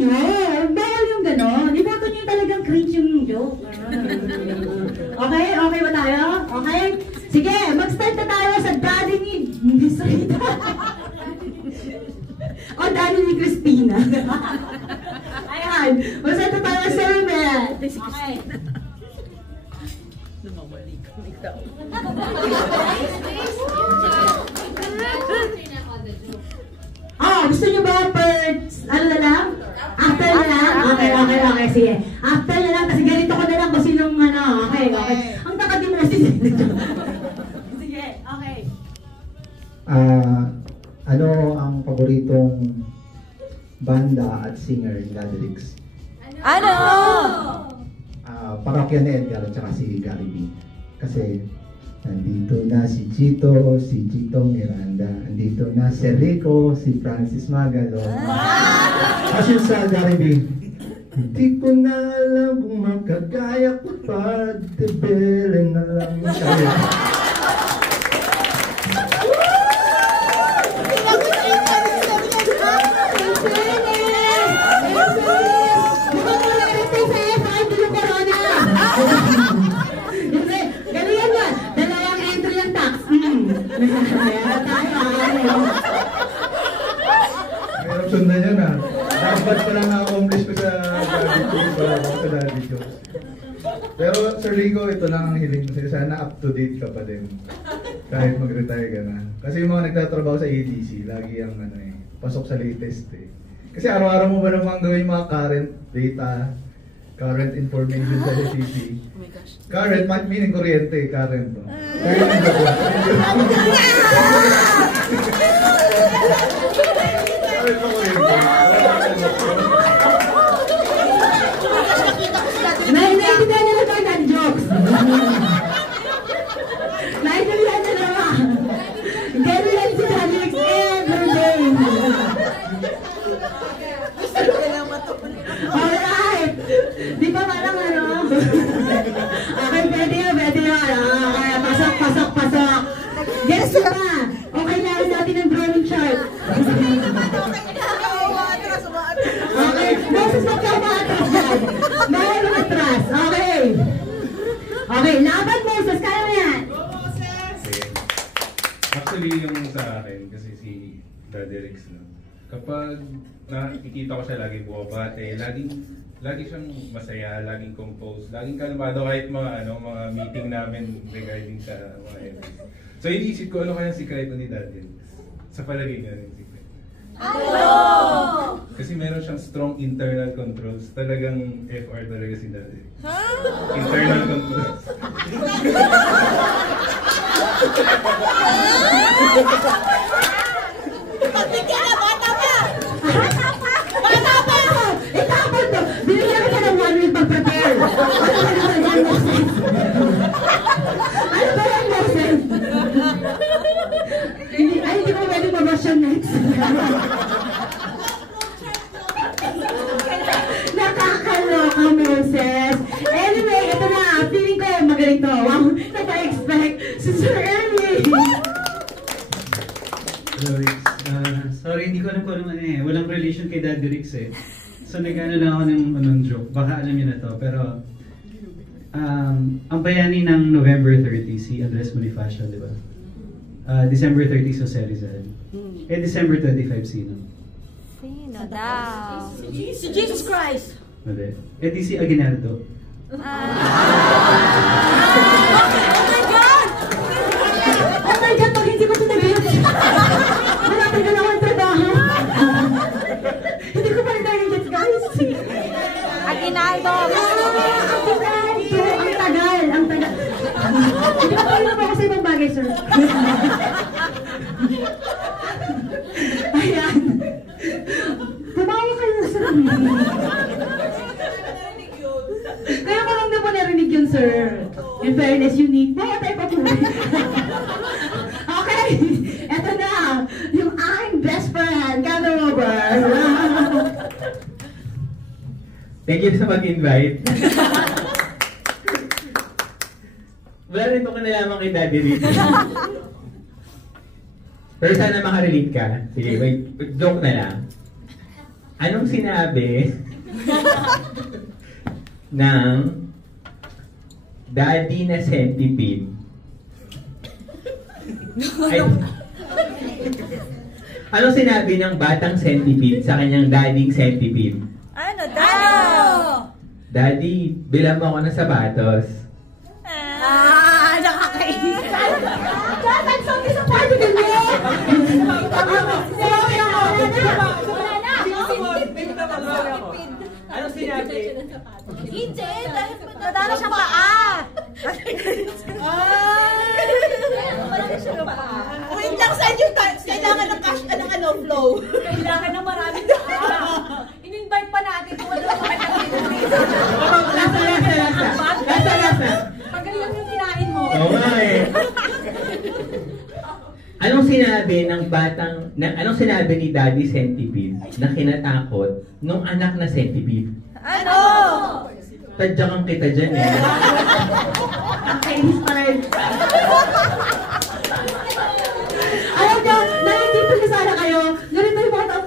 nyo. Bawal yung gano'n. Iboto nyo yung talagang cringe yung joke. Okay? Okay ba tayo? Okay? Sige, mag-start na tayo sa daddy ni Miss Rita. O daddy ni Christina. Ayan. Mag-start na tayo sa Rumet. Okay. Namamali ko ikaw. Gusto nyo ba per, ano na lang? After na lang? Okay, sige. After na lang, kasi ganito ko na lang kung sinong ano, okay. Ang takad mo kasi. Sige, okay. Ano ang paboritong banda at singer ni Dadrix? Ano? Parokya ni Edgar at saka si Gary B. Kasi nandito na si Chito Miranda, nandito na si Rico, si Francis Magalo. Kasi sa Gary B, hindi ko na alam kung magkagaya ko pa, tibelin na lang kayo. Mayroon sundan yan ha. Dapat pa lang na-accomplish ko sa Daddy Jokes. Pero Sir Rico, ito lang ang hiling ko sa'yo. Sana up to date ka pa din. Kahit mag-retire ka na. Kasi yung mga nagtatrabaho sa ADC, lagi ang pasok sa latest eh. Kasi araw-araw mo ba naman gawin yung mga current data, current information sa SCP? Current, meaning kuryente, current. No? Naintindihan nyo na tayo ng jokes. Naintindihan nyo naman. Ganyan si Alex every day. Alright. Di ba parang ano? Okay, pwede yun. Okay, pasok. Guess ba? Okay na natin ang drawing chart. Okay, boses na ka umatras dyan. Bawal umatras. Okay. Okay, laban Moses. Kaya mo yan. Actually, yung sa akin, kasi si Daddy Rex, no? Kapag nakikita ko siya lagi buwabate, lagi siyang masaya, laging compose, laging kalmado kahit mga meeting namin regarding sa mga events. So iniisip ko ano kaya ang sikreto ni Daddy Rex? Sa palagay niya yung sikreto. Ano? Kasi meron siyang strong internal controls. Talagang FR talaga si Daddy Rex. Internal controls. Pagbigyan na, bata pa! Itapon to! Binigyan ka ng 1 week pag-prepare! Ano ba yan, Moses? Ano ba yan, Moses? Hindi ko pwede mag-rush yan next. Nakakaloka, Moses! Anyway, ito na. Feeling ko magaling to. Wow, napa-expect si Sir Ernie! Hello, Rix. Sorry, hindi ko alam kung ano walang relation kay Daddy Rix eh. So nag-ano lang ako ng joke. Baka alam niyo na to. Pero ang bayani ng November 30, si Andres Bonifacio, di ba? December 30, so Jose Rizal. Eh, December 25, sino? Sino daw? Si Jesus Christ! Mali. Eh, di si Aguinaldo. Oh my God! Oh my God, pag hindi ko ito nag-gets. Malapit na ako ang trabaho. Hindi ko pa rin nag-gets, guys. Aguinaldo! Ang tagal. Hindi ko pa rin ako sa ibang bagay, sir. Ayan. Tumawa kayo sa amin. Kaya ko lang na po narinig yun, sir. In fairness, unique. Baka tayo pa po. Okay, eto na. Yung aking best friend, Kano Robert. Thank you sa mag-invite. Wala rin ito ka nalaman kay Daddy Rex. Pero sana makarelate ka. Sige, wait, joke na lang. Anong sinabi ng daddy na centipede? Ay, anong sinabi ng batang centipede sa kanyang dadding centipede? Ano daw? Daddy, bilang mo ako ng sapatos. Nakakainis. God, I'm so disappointed in you! Anong sinabi? Hindi, dahil madami siyang paa. Marami siyang paa. Wait lang, saan yung kailangan ng cash, ng flow? Kailangan ng maraming paa. In-invite pa natin kung ano naman natin. Lasa. Magaling lang yung kinain mo. Oo nga eh. Anong sinabi ni Daddy Centipede na kinatakot nung anak na centipede? Ano? Tadyakan kita dyan eh. Kainis pa rin. Ayaw ka, nakikipin ka sana kayo. Ganito yung mga tao.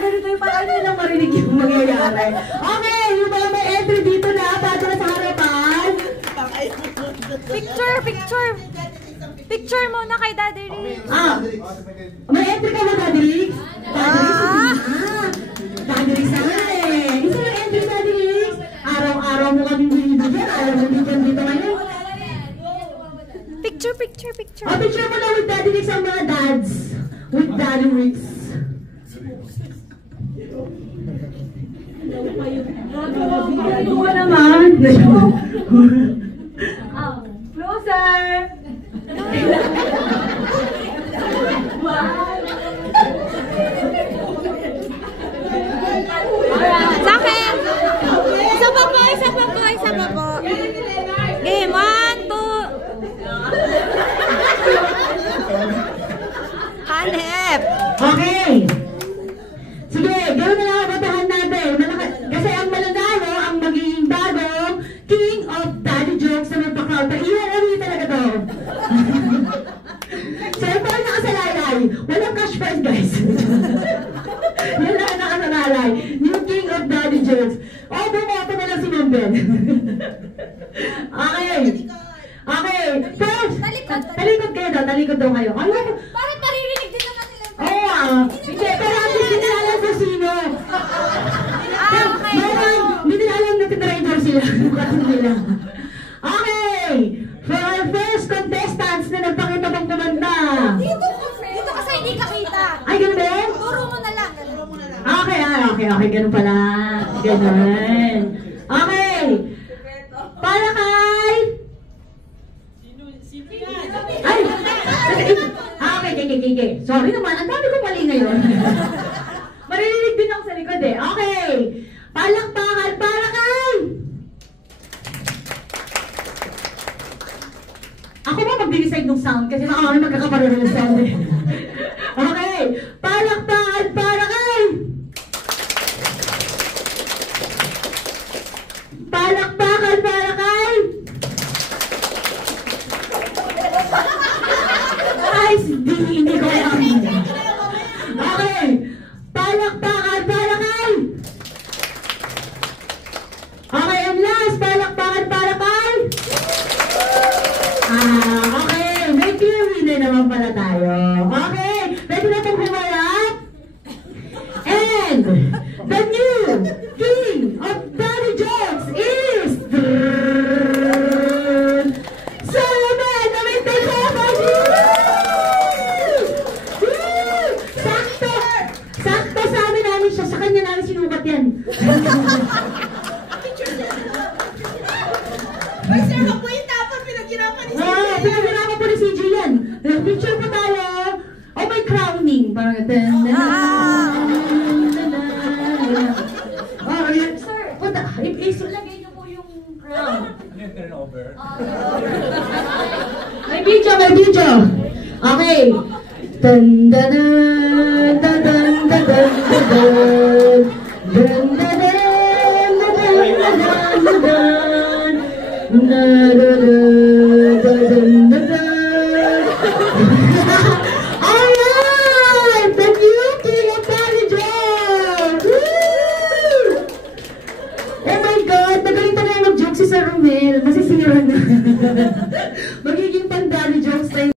Ganito yung parang hindi lang marinig yung mangyayari. Okay, yung mga may entry dito na, pato na sa harapan. Picture muna kay Daddy Rick. May entry ka ba, Daddy Riggs? Daddy Riggs na eh. Isa lang entry, Daddy Riggs. Araw-araw mo kami binibigyan. Ayaw mo dito ngayon. Picture. Picture mo na with Daddy Riggs ang mga dads. With Daddy Riggs. Ano naman? Closer! Sa akin. Isa pa po. Game, 1, 2. Hanep. Okay! Sige, gano'n na lang batahan natin. Kasi ang mananalo, ang magiging bagong King of Daddy Jokes na magpa-crowd. Iyan talaga to. Cellphone nakasalalay. Walang cash prize, guys. Yan lang nakasalalay. Yung King of Daddy Jokes. Bumoto na lang si Membel. Okay. First, talikod daw kayo. Bakit maririnig din naman nila? Oo Hindi, pero at least hindi nila alam kung sino. Okay. Hindi nila alam na tinrider sila. Mukha nila. Okay. For our first contestants na nagpakita pang kumanta. Dito kasi hindi ka kita. Ay, ganun ba yun? Turo mo na lang. Okay. Ganun pala. Ganun. Okay. Para kay... Ay! Okay. Sorry naman, ang dami ko mali ngayon. Maririnig din ako sa likod eh. Okay. Palakpakan para kay... Ako ba mag-decide ng sound kasi baka kami magkakapareho ng sound eh. Okay. Palakpakan para kay... Palakpakan para kay... Ay, hindi ko alam. Okay. Palakpakan para kay... Okay, and last, palakpakan para kay... Okay. May clear winner naman pala tayo. Okay. Pwede na itong humarap. And the new King of Daddy Jokes is... Solomon Amintay-Chavez! Sakto sa amin namin siya. Sa kanya namin sinukat yan. Pinaghirapan po ni CJ yan. Picture po tayo. Oh, may crowning. Parang oh, yan. Sir, lagay niyo po yung crown. May video. Okay. Dun dun dun dun dun dun dun dun dun dun dun Romel, masisira na.